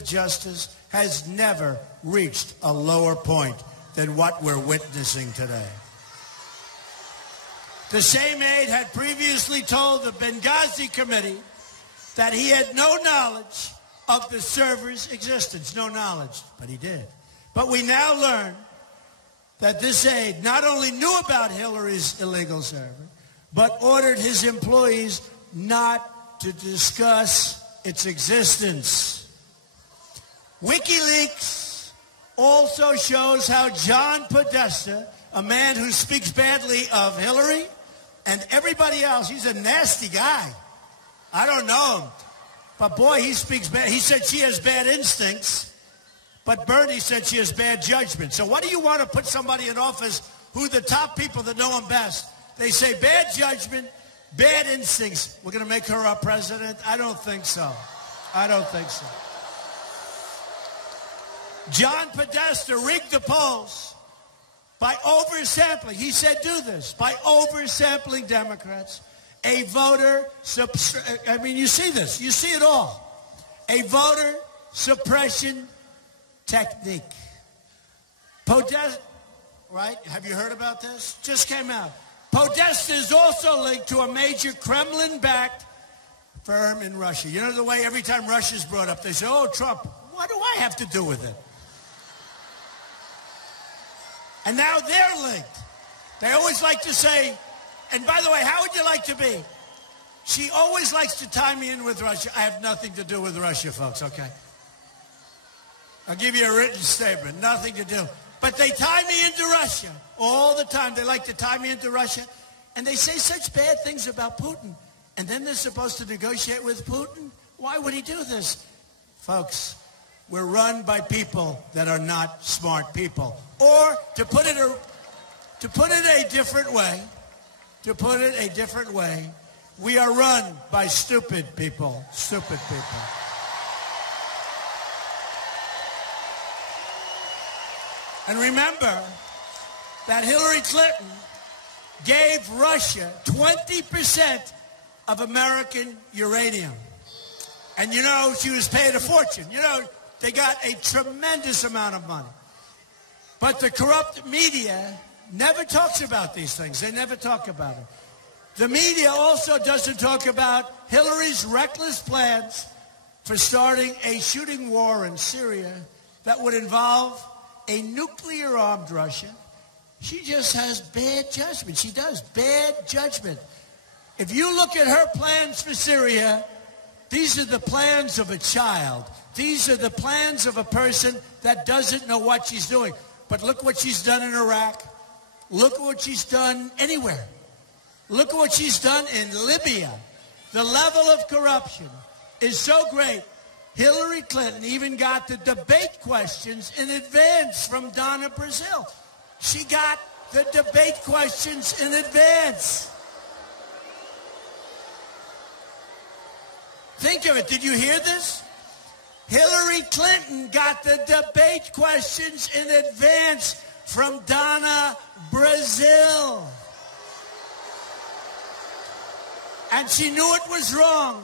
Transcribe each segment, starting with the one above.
reproductive justice has never reached a lower point than what we're witnessing today. The same aide had previously told the Benghazi committee that he had no knowledge of the server's existence. No knowledge, but he did. But we now learn that this aide not only knew about Hillary's illegal server, but ordered his employees not to discuss its existence. WikiLeaks also shows how John Podesta, a man who speaks badly of Hillary and everybody else, he's a nasty guy. I don't know him. But boy, he speaks bad. He said she has bad instincts, but Bernie said she has bad judgment. So what do you want to put somebody in office who the top people that know him best? They say bad judgment, bad instincts. We're going to make her our president? I don't think so. I don't think so. John Podesta rigged the polls by oversampling. He said do this. By oversampling Democrats. A voter, I mean, you see this. You see it all. A voter suppression technique. Podesta, right? Have you heard about this? Just came out. Podesta is also linked to a major Kremlin-backed firm in Russia. You know the way every time Russia's brought up, they say, oh, Trump, what do I have to do with it? And now they're linked. They always like to say, and by the way, how would you like to be? She always likes to tie me in with Russia. I have nothing to do with Russia, folks, okay? I'll give you a written statement. Nothing to do. But they tie me into Russia all the time. They like to tie me into Russia. And they say such bad things about Putin. And then they're supposed to negotiate with Putin? Why would he do this? Folks, we're run by people that are not smart people. Or, to put it a different way, we are run by stupid people. Stupid people. And remember that Hillary Clinton gave Russia 20% of American uranium. And you know, she was paid a fortune. You know, they got a tremendous amount of money. But the corrupt media never talks about these things. They never talk about it. The media also doesn't talk about Hillary's reckless plans for starting a shooting war in Syria that would involve a nuclear-armed Russia. She just has bad judgment. She does. Bad judgment. If you look at her plans for Syria, these are the plans of a child. These are the plans of a person that doesn't know what she's doing. But look what she's done in Iraq. Look at what she's done anywhere. Look at what she's done in Libya. The level of corruption is so great. Hillary Clinton even got the debate questions in advance from Donna Brazil. She got the debate questions in advance. Think of it. Did you hear this? Hillary Clinton got the debate questions in advance from Donna Brazil. And she knew it was wrong,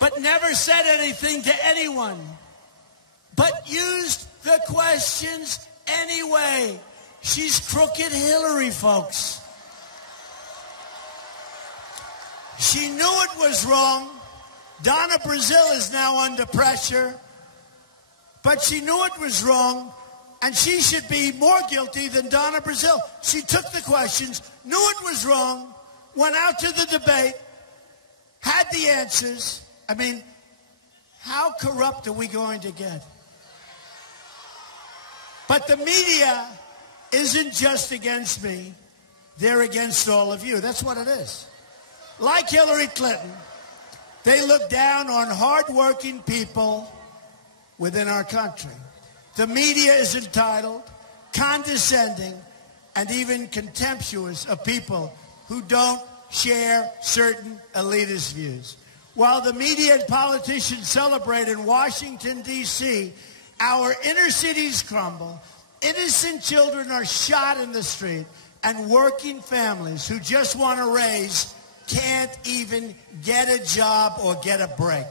but never said anything to anyone, but used the questions anyway. She's crooked Hillary, folks. She knew it was wrong. Donna Brazil is now under pressure, but she knew it was wrong, and she should be more guilty than Donna Brazil. She took the questions, knew it was wrong, went out to the debate, had the answers. I mean, how corrupt are we going to get? But the media isn't just against me. They're against all of you. That's what it is. Like Hillary Clinton, they look down on hardworking people within our country. The media is entitled, condescending, and even contemptuous of people who don't share certain elitist views. While the media and politicians celebrate in Washington, D.C., our inner cities crumble, innocent children are shot in the street, and working families who just want to raise can't even get a job or get a break.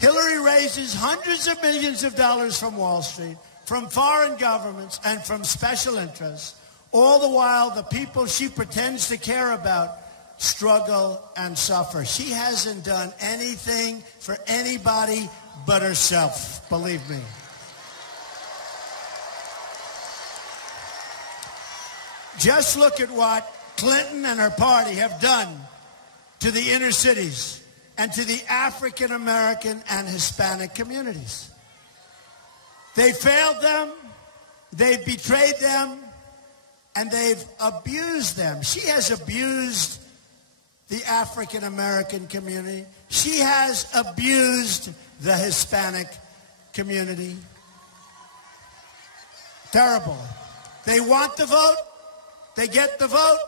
Hillary raises hundreds of millions of dollars from Wall Street, from foreign governments, and from special interests. All the while, the people she pretends to care about struggle and suffer. She hasn't done anything for anybody but herself, believe me. Just look at what Clinton and her party have done to the inner cities and to the African American and Hispanic communities. They failed them, they've betrayed them, and they've abused them. She has abused the African American community. She has abused the Hispanic community. Terrible. They want the vote. They get the vote.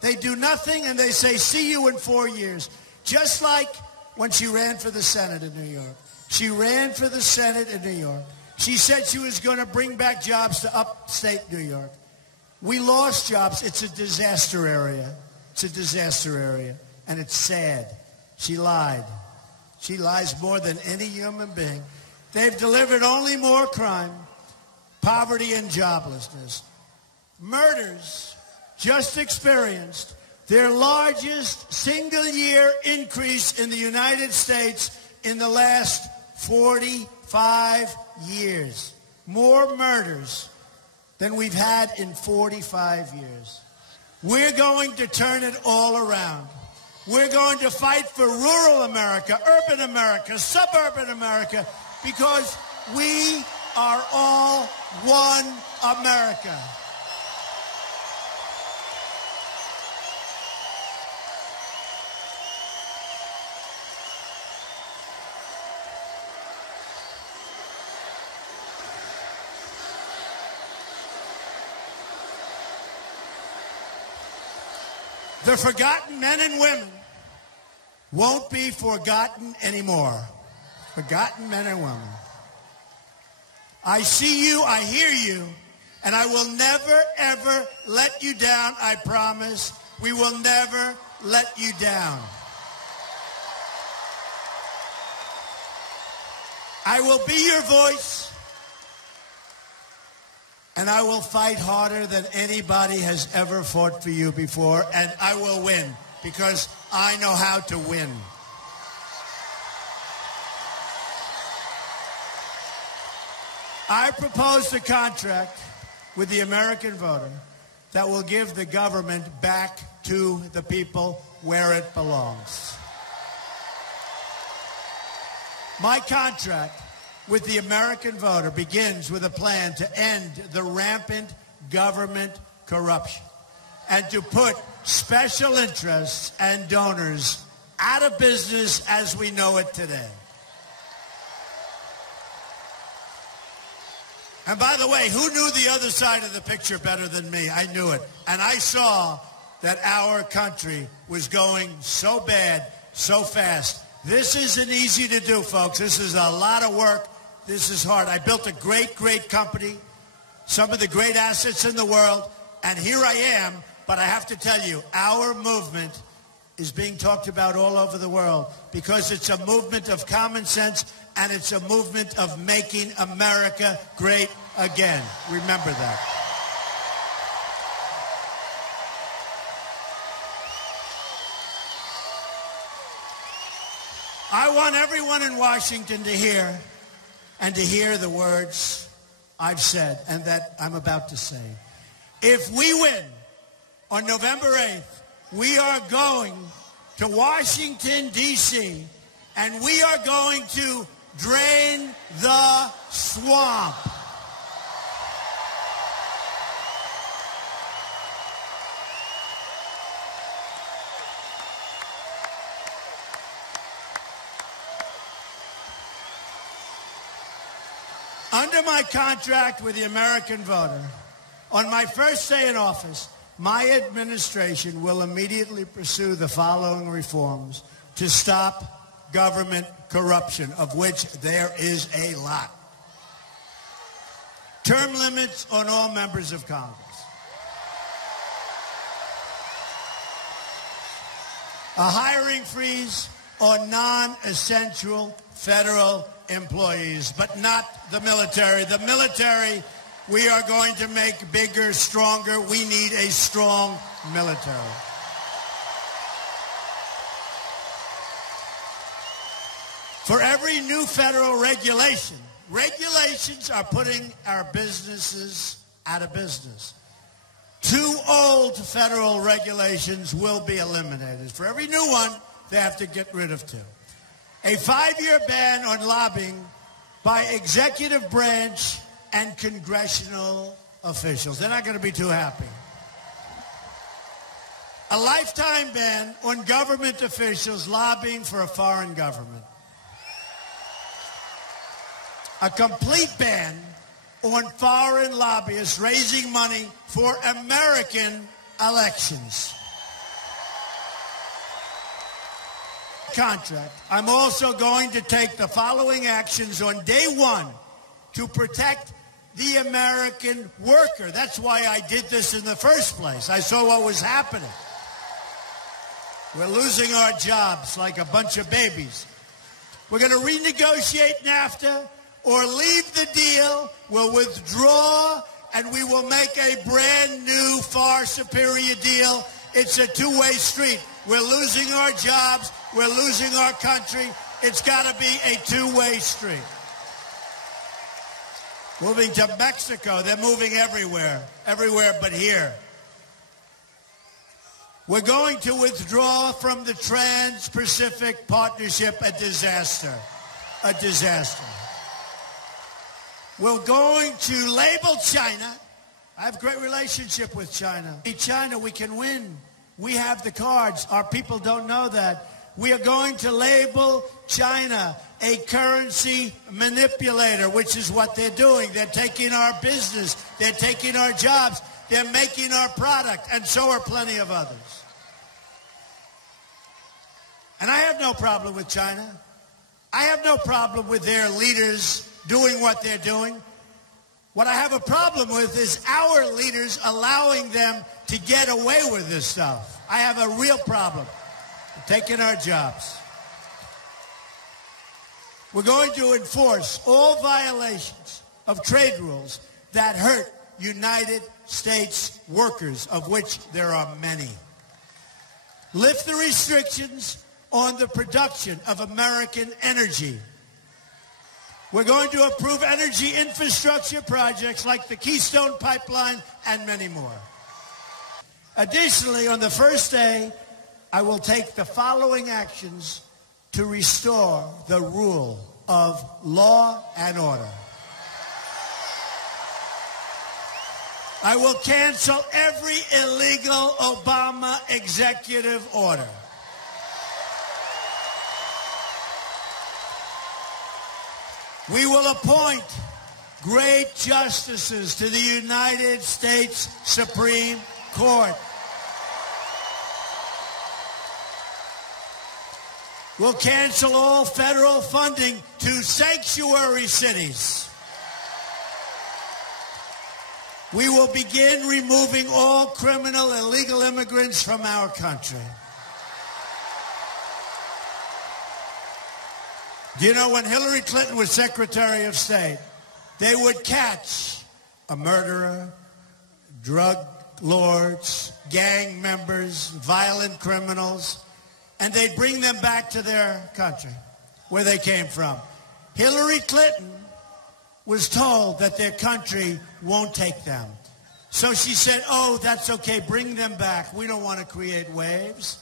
They do nothing, and they say, see you in 4 years. Just like when she ran for the Senate in New York. She ran for the Senate in New York. She said she was going to bring back jobs to upstate New York. We lost jobs. It's a disaster area. It's a disaster area, and it's sad. She lied. She lies more than any human being. They've delivered only more crime, poverty, and joblessness. Murders just experienced their largest single-year increase in the United States in the last 45 years. More murders than we've had in 45 years. We're going to turn it all around. We're going to fight for rural America, urban America, suburban America, because we are all one America. The forgotten men and women won't be forgotten anymore. Forgotten men and women. I see you, I hear you, and I will never, ever let you down, I promise. We will never let you down. I will be your voice, and I will fight harder than anybody has ever fought for you before, and I will win, because I know how to win. I proposed a contract with the American voter that will give the government back to the people where it belongs. My contract with the American voter begins with a plan to end the rampant government corruption and to put special interests and donors out of business as we know it today. And by the way, who knew the other side of the picture better than me? I knew it. And I saw that our country was going so bad, so fast. This isn't easy to do, folks. This is a lot of work. This is hard. I built a great, great company, some of the great assets in the world, and here I am. But I have to tell you, our movement is being talked about all over the world because it's a movement of common sense and it's a movement of making America great again. Remember that. I want everyone in Washington to hear and to hear the words I've said and that I'm about to say. If we win on November 8th, we are going to Washington, D.C., and we are going to drain the swamp. Under my contract with the American voter, on my first day in office, my administration will immediately pursue the following reforms to stop government corruption, of which there is a lot. Term limits on all members of Congress. A hiring freeze on non-essential federal employees, but not the military. The military, we are going to make bigger, stronger. We need a strong military. For every new federal regulation, regulations are putting our businesses out of business. 2 old federal regulations will be eliminated. For every new one, they have to get rid of 2. A 5-year ban on lobbying by executive branch and congressional officials. They're not going to be too happy. A lifetime ban on government officials lobbying for a foreign government. A complete ban on foreign lobbyists raising money for American elections. Contract. I'm also going to take the following actions on day 1 to protect the American worker. That's why I did this in the first place. I saw what was happening. We're losing our jobs like a bunch of babies. We're going to renegotiate NAFTA or leave the deal. We'll withdraw, and we will make a brand new, far superior deal. It's a two-way street. We're losing our jobs. We're losing our country. It's got to be a two-way street. Moving to Mexico. They're moving everywhere but here. We're going to withdraw from the Trans-Pacific Partnership. A disaster. A disaster. We're going to label China. I have a great relationship with China. In China, we can win. We have the cards. Our people don't know that. We are going to label China a currency manipulator, which is what they're doing. They're taking our business. They're taking our jobs. They're making our product, and so are plenty of others. And I have no problem with China. I have no problem with their leaders doing what they're doing. What I have a problem with is our leaders allowing them to get away with this stuff. I have a real problem. They're taking our jobs. We're going to enforce all violations of trade rules that hurt United States workers, of which there are many. Lift the restrictions on the production of American energy. We're going to approve energy infrastructure projects like the Keystone Pipeline and many more. Additionally, on the first day, I will take the following actions to restore the rule of law and order. I will cancel every illegal Obama executive order. We will appoint great justices to the United States Supreme Court. We'll cancel all federal funding to sanctuary cities. We will begin removing all criminal illegal immigrants from our country. Do you know when Hillary Clinton was Secretary of State, they would catch a murderer, drug lords, gang members, violent criminals, and they'd bring them back to their country, where they came from. Hillary Clinton was told that their country won't take them. So she said, oh, that's okay, bring them back. We don't want to create waves.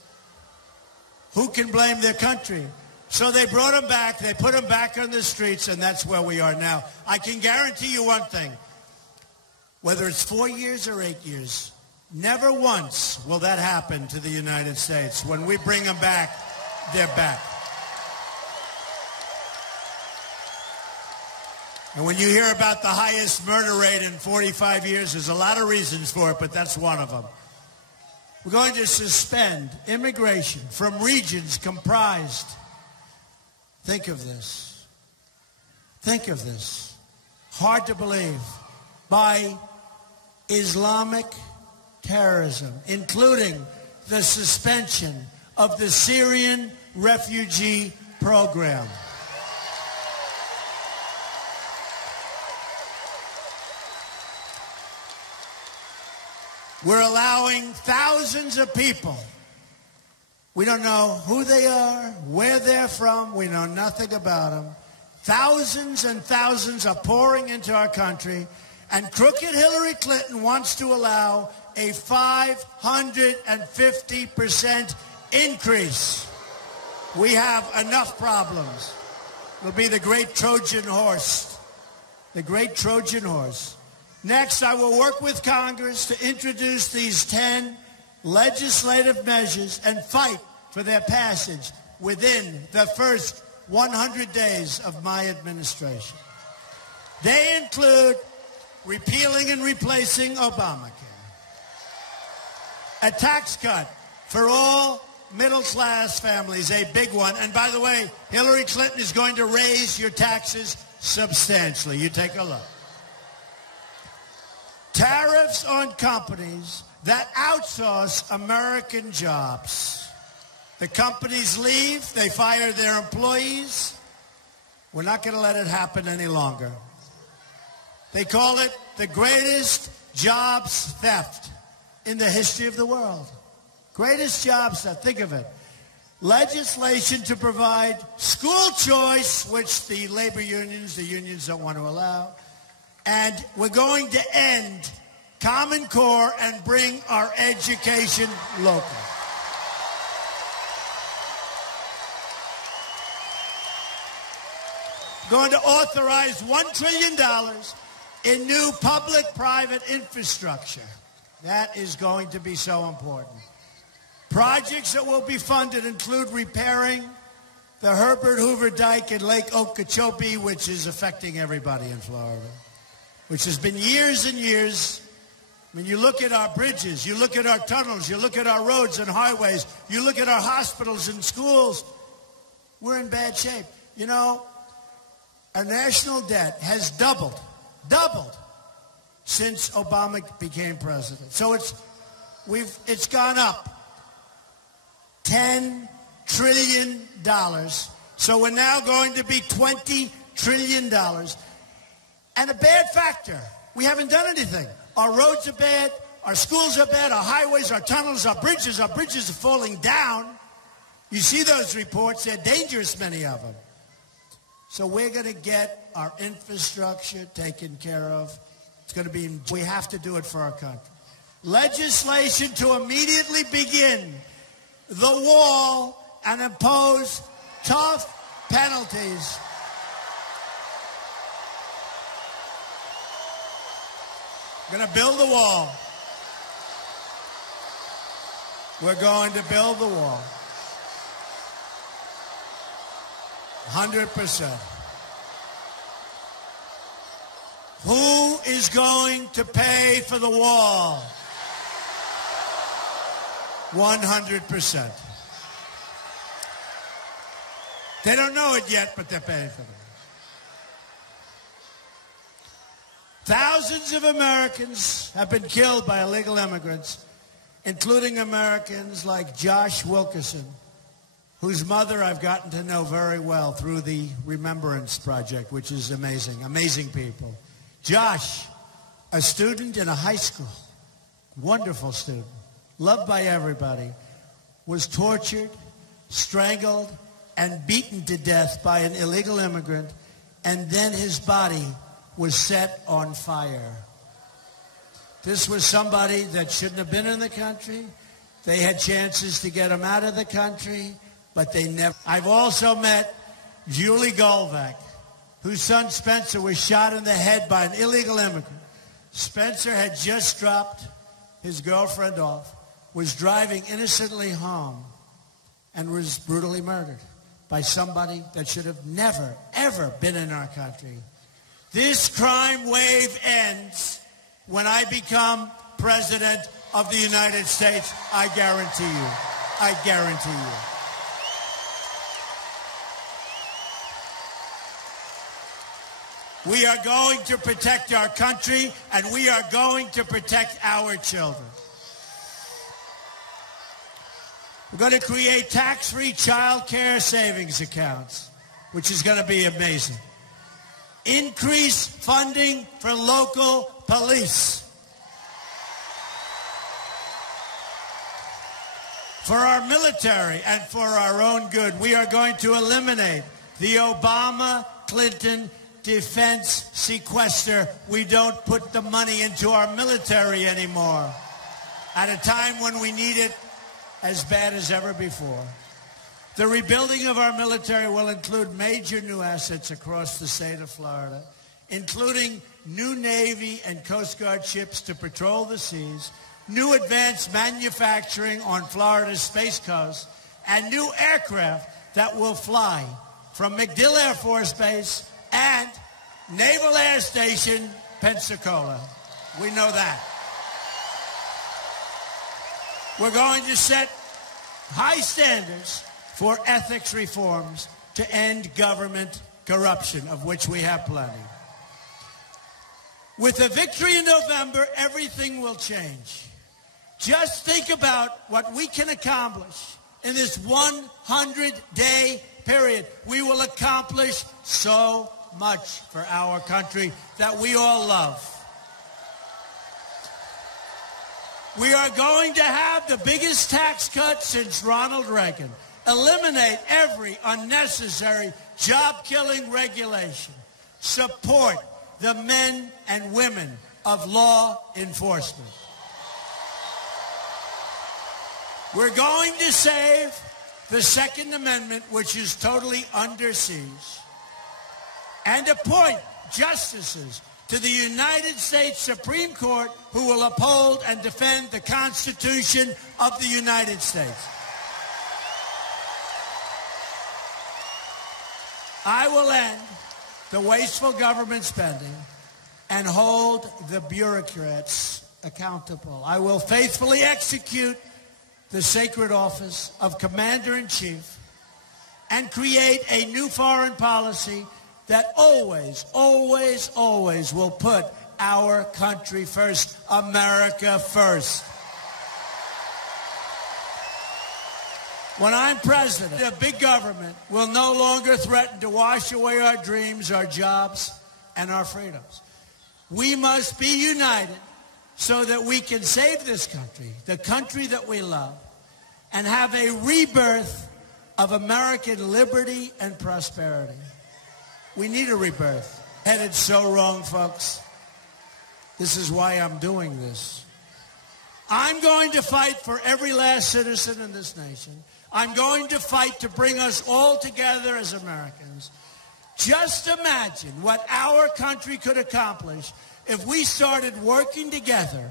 Who can blame their country? So they brought them back, they put them back on the streets, and that's where we are now. I can guarantee you one thing. Whether it's 4 years or 8 years, never once will that happen to the United States. When we bring them back, they're back. And when you hear about the highest murder rate in 45 years, there's a lot of reasons for it, but that's one of them. We're going to suspend immigration from regions comprised. Think of this. Think of this. Hard to believe. By Islamic terrorism, including the suspension of the Syrian refugee program. We're allowing thousands of people. We don't know who they are, where they're from. We know nothing about them. Thousands and thousands are pouring into our country, and crooked Hillary Clinton wants to allow a 550% increase. We have enough problems. It'll be the great Trojan horse. The great Trojan horse. Next, I will work with Congress to introduce these 10 legislative measures and fight for their passage within the first 100 days of my administration. They include repealing and replacing Obamacare, a tax cut for all middle-class families, a big one. And by the way, Hillary Clinton is going to raise your taxes substantially. You take a look. Tariffs on companies that outsource American jobs. The companies leave, they fire their employees. We're not going to let it happen any longer. They call it the greatest jobs theft in the history of the world. Greatest jobs theft, think of it. Legislation to provide school choice, which the labor unions, the unions don't want to allow. And we're going to end Common Core and bring our education local. Going to authorize $1 trillion in new public-private infrastructure. That is going to be so important. Projects that will be funded include repairing the Herbert Hoover Dike in Lake Okeechobee, which is affecting everybody in Florida, which has been years and years. I mean, you look at our bridges, you look at our tunnels, you look at our roads and highways, you look at our hospitals and schools, we're in bad shape. You know, our national debt has doubled since Obama became president. So it's gone up $10 trillion. So we're now going to be $20 trillion. And a bad factor, we haven't done anything. Our roads are bad, our schools are bad, our highways, our tunnels, our bridges are falling down. You see those reports, they're dangerous, many of them. So we're going to get our infrastructure taken care of. It's going to be, we have to do it for our country. Legislation to immediately begin the wall and impose tough penalties. We're going to build the wall. We're going to build the wall. 100%. Who is going to pay for the wall? 100%. They don't know it yet, but they're paying for it. Thousands of Americans have been killed by illegal immigrants, including Americans like Josh Wilkerson, whose mother I've gotten to know very well through the Remembrance Project, which is amazing, amazing people. Josh, a student in a high school, wonderful student, loved by everybody, was tortured, strangled, and beaten to death by an illegal immigrant, and then his body was set on fire. This was somebody that shouldn't have been in the country. They had chances to get him out of the country, but they never. I've also met Julie Goldvac, whose son Spencer was shot in the head by an illegal immigrant. Spencer had just dropped his girlfriend off, was driving innocently home, and was brutally murdered by somebody that should have never, ever been in our country. This crime wave ends when I become President of the United States. I guarantee you. I guarantee you. We are going to protect our country, and we are going to protect our children. We're going to create tax-free child care savings accounts, which is going to be amazing. Increase funding for local police. For our military and for our own good, we are going to eliminate the Obama-Clinton defense sequester. We don't put the money into our military anymore at a time when we need it as bad as ever before. The rebuilding of our military will include major new assets across the state of Florida, including new Navy and Coast Guard ships to patrol the seas, new advanced manufacturing on Florida's Space Coast, and new aircraft that will fly from MacDill Air Force Base and Naval Air Station, Pensacola. We know that. We're going to set high standards for ethics reforms to end government corruption, of which we have plenty. With a victory in November, everything will change. Just think about what we can accomplish in this 100-day period. We will accomplish so much for our country that we all love. We are going to have the biggest tax cut since Ronald Reagan. Eliminate every unnecessary job-killing regulation. Support the men and women of law enforcement. We're going to save the Second Amendment, which is totally under siege, and appoint justices to the United States Supreme Court who will uphold and defend the Constitution of the United States. I will end the wasteful government spending and hold the bureaucrats accountable. I will faithfully execute the sacred office of Commander-in-Chief and create a new foreign policy that always, always, always will put our country first, America first. When I'm president, the big government will no longer threaten to wash away our dreams, our jobs, and our freedoms. We must be united so that we can save this country, the country that we love, and have a rebirth of American liberty and prosperity. We need a rebirth. Headed so wrong, folks. This is why I'm doing this. I'm going to fight for every last citizen in this nation. I'm going to fight to bring us all together as Americans. Just imagine what our country could accomplish if we started working together